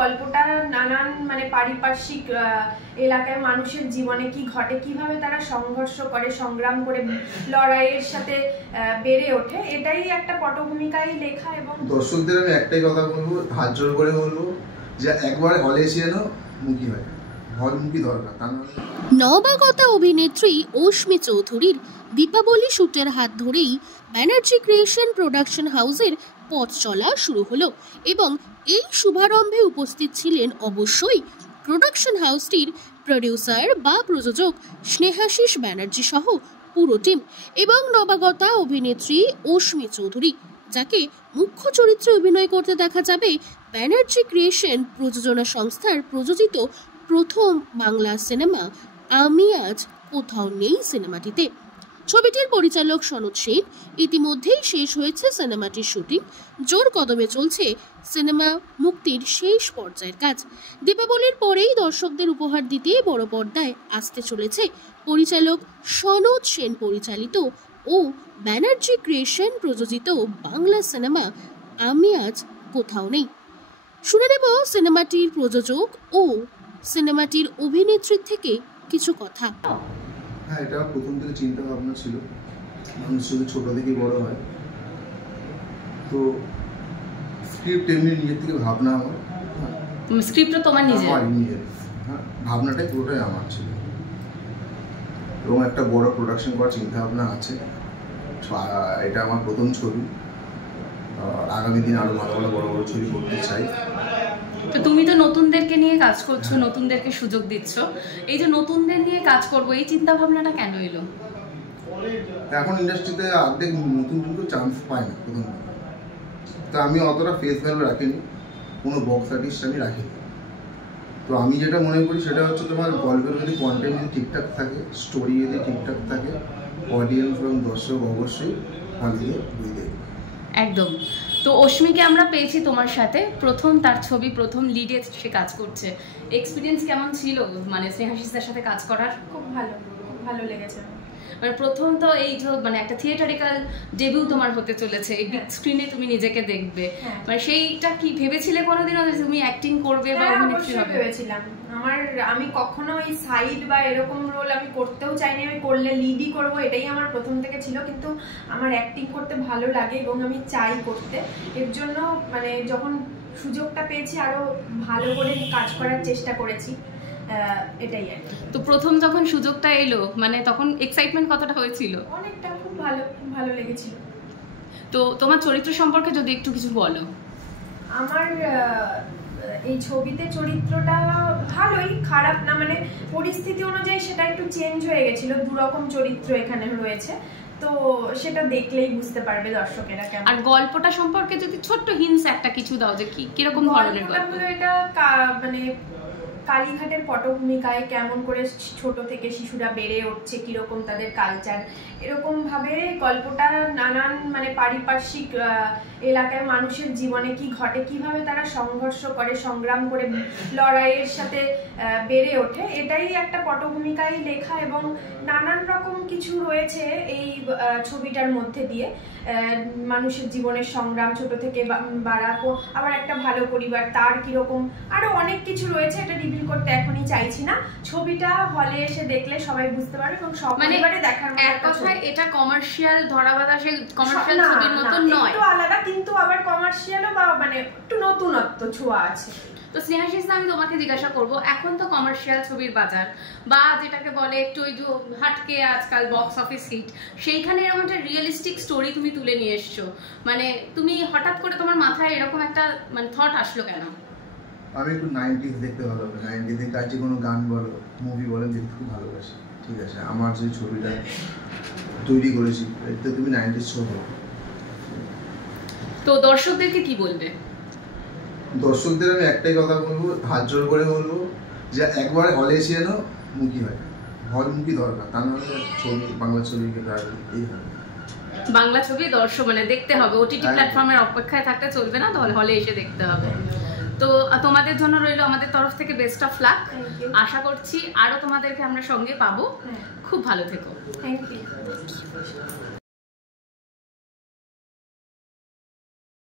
গল্পটা নানান মানে পারিপার্শ্বিক এলাকায় মানুষের জীবনে কি ঘটে, কিভাবে তারা সংঘর্ষ করে, সংগ্রাম করে লড়াইয়ের সাথে বেড়ে ওঠে, এটাই একটা পটভূমিকায় লেখা। এবং দর্শকদের আমি একটাই কথা বলবো, হাত জোর করে বলবো যে একবার হলে এসে যেন মুখী হয়, হলমুখী দরকার। নবাগতা অভিনেত্রী অশ্মি চৌধুরীর দীপাবলি শুটের হাত ধরেই ব্যানার্জি ক্রিয়েশন প্রোডাকশন হাউসের পথ চলা শুরু হলো এবং এই শুভারম্ভে উপস্থিত ছিলেন অবশ্যই প্রোডাকশন হাউসটির প্রোডিউসার বা প্রযোজক স্নেহাশিস ব্যানার্জি সহ পুরো টিম এবং নবাগতা অভিনেত্রী অশ্মি চৌধুরী, যাকে মুখ্য চরিত্রে অভিনয় করতে দেখা যাবে ব্যানার্জি ক্রিয়েশন প্রযোজনা সংস্থার প্রযোজিত প্রথম বাংলা সিনেমা আমি আজ কোথাও নেই সিনেমাটিতে। ছবিটির পরিচালক সনৎ সেন, ইতিমধ্যেই শেষ হয়েছে সিনেমাটির শুটিং, জোর কদমে চলছে সিনেমা মুক্তির শেষ পর্যায়ের কাজ। দীপাবলির পরেই দর্শকদের উপহার দিতে বড় পর্দায় আসতে চলেছে পরিচালক সনৎ সেন পরিচালিত ও ব্যানার্জি ক্রিয়েশন প্রযোজিত বাংলা সিনেমা আমি আজ কোথাও নেই। শুনে নেব সিনেমাটির প্রযোজক ও সিনেমাটির অভিনেত্রীর থেকে কিছু কথা। হ্যাঁ, এটা প্রথম থেকে চিন্তা ভাবনা ছিল, মানুষ যদি ছোট থেকে বড় হয়, তো স্ক্রিপ্ট এমনি নিজের থেকে ভাবনা আমার, স্ক্রিপ্টটা তোমার নিজের, হ্যাঁ, ভাবনাটাই পুরোটাই আমার ছিল এবং একটা বড় প্রোডাকশন করার চিন্তা ভাবনা আছে। এটা আমার প্রথম ছবি, আগামী দিন আরো ভালো ভালো বড় বড় ছবি করতে চাই। তো তুমি তো নতুনদেরকে নিয়ে কাজ করছো, নতুনদেরকে সুযোগ দিচ্ছ, এই যে নতুনদের নিয়ে কাজ করবো এই চিন্তা ভাবনাটা কেন এলো? এখন ইন্ডাস্ট্রিতে অর্ধেক নতুন কিন্তু চান্স পায় না প্রথম, তো আমি অতটা ফেস ভ্যালু রাখিনি, কোনো বক্স আর্টিস্ট আমি রাখিনি। তো আমি যেটা মনে করি সেটা হচ্ছে তোমার গল্পের যদি কন্টেন্ট যদি ঠিকঠাক থাকে, স্টোরি যদি ঠিকঠাক থাকে, অডিয়েন্স এবং দর্শক অবশ্যই ভালো দিয়ে বই দেবে। একদম। তো অশ্মিকে আমরা পেয়েছি তোমার সাথে, প্রথম তার ছবি, প্রথম লিডে সে কাজ করছে। এক্সপিরিয়েন্স কেমন ছিল মানে স্নেহাশিসের সাথে কাজ করার? খুব ভালো লেগেছে। মানে প্রথম তো এই যে মানে একটা থিয়েটারিক্যাল ডেবিউ তোমার হতে চলেছে, এই বিগ স্ক্রিনে তুমি নিজেকে দেখবে, মানে সেইটা কি ভেবেছিলে কোনোদিনও যে তুমি অ্যাক্টিং করবে বা অভিনেত্রী হবে? ভেবেছিলাম। আমি কখনো এই সাইড বা এরকম রোল আমি করতেও চাইনি, আমি করলে লিডই করব, এটাই আমার প্রথম থেকে ছিল। কিন্তু আমার অ্যাক্টিং করতে ভালো লাগে এবং আমি চাই করতে, এর জন্য মানে যখন সুযোগটা পেয়েছি আরো ভালো করে কাজ করার চেষ্টা করেছি, এটাই আর কি। তো প্রথম যখন সুযোগটা এলো মানে তখন এক্সাইটমেন্ট কতটা হয়েছিল? অনেকটা, খুব ভালো লেগেছিল। তো তোমার চরিত্র সম্পর্কে যদি একটু কিছু বলো। আমার এই ছবিতে চরিত্রটা ভালোই, খারাপ না, মানে পরিস্থিতি অনুযায়ী সেটা একটু চেঞ্জ হয়ে গেছিল, দুরকম চরিত্র এখানে রয়েছে, তো সেটা দেখলেই বুঝতে পারবে দর্শকেরা কেমন। আর গল্পটা সম্পর্কে যদি ছোট্ট হিন্টস একটা কিছু দাও যে কিরকম ধরনের গল্প? এটা মানে কালীঘাটের পটভূমিকায় কেমন করে ছোট থেকে শিশুরা বেড়ে উঠছে, কিরকম তাদের কালচার, এরকম ভাবে গল্পটা নানান মানে পারিপার্শ্বিক এলাকায় মানুষের জীবনে কি ঘটে, কিভাবে তারা সংঘর্ষ করে, সংগ্রাম করে লড়াইয়ের সাথে বেড়ে ওঠে, এটাই একটা পটভূমিকায় লেখা। এবং নানান রকম কিছু রয়েছে এই ছবিটার মধ্যে দিয়ে, মানুষের জীবনের সংগ্রাম, ছোট থেকে বাড়াবো, আবার একটা ভালো পরিবার, তার কিরকম আরো অনেক কিছু রয়েছে, এটা রিভিল করতে এখনই চাইছি না। ছবিটা হলে এসে দেখলে সবাই বুঝতে পারবে এবং সব পরিবারে দেখার মতো একটা ছবি। এটা কমার্শিয়াল ধরাবাঁধা সেই কমার্শিয়াল ছবির মতো নয়, একটু আলাদা, কিন্তু আবার কমার্শিয়ালও বা মানে একটু নতুনত্ব ছোঁয়া আছে। তো স্নেহাশিস, আমি তোমাকে জিজ্ঞাসা করব, এখন তো কমার্শিয়াল ছবির বাজার বা যেটাকে বলে একটু ওই যে হাটকে আজকাল বক্স অফিস হিট, সেইখানে এরকম একটা রিয়েলিস্টিক স্টোরি তুমি তুলে নিয়ে এসছো, মানে তুমি হঠাৎ করে তোমার মাথায় এরকম একটা মানে থট আসলো কেন? আমি একটু 90s দেখতে ভালোবাসি, 90s এর কাছে কোনো গান বলো, মুভি বলো, দেখতে খুব ভালোবাসি। ঠিক আছে, আমার যে ছবিটা তৈরি করেছি এতে তুমি 90s ছবি। তো দর্শকদেরকে কি বলবে? দর্শকদের আমি একটাই কথা বলবো, হাত জোর করে বলবো যে একবার হলে এসে যেন মুখী হয়, হলমুখী দরকার, তা নাহলে ছবি, বাংলা ছবি এই হয়। বাংলা ছবি দর্শক মানে দেখতে হবে, ওটিটি প্ল্যাটফর্মের অপেক্ষায় থাকতে চলবে না, তাহলে হলে এসে দেখতে হবে। তো তোমাদের জন্য রইল আমাদের তরফ থেকে বেস্ট অফ লাক, আশা করছি আরো তোমাদেরকে আমরা সঙ্গে পাবো, খুব ভালো থেকো। Thank you.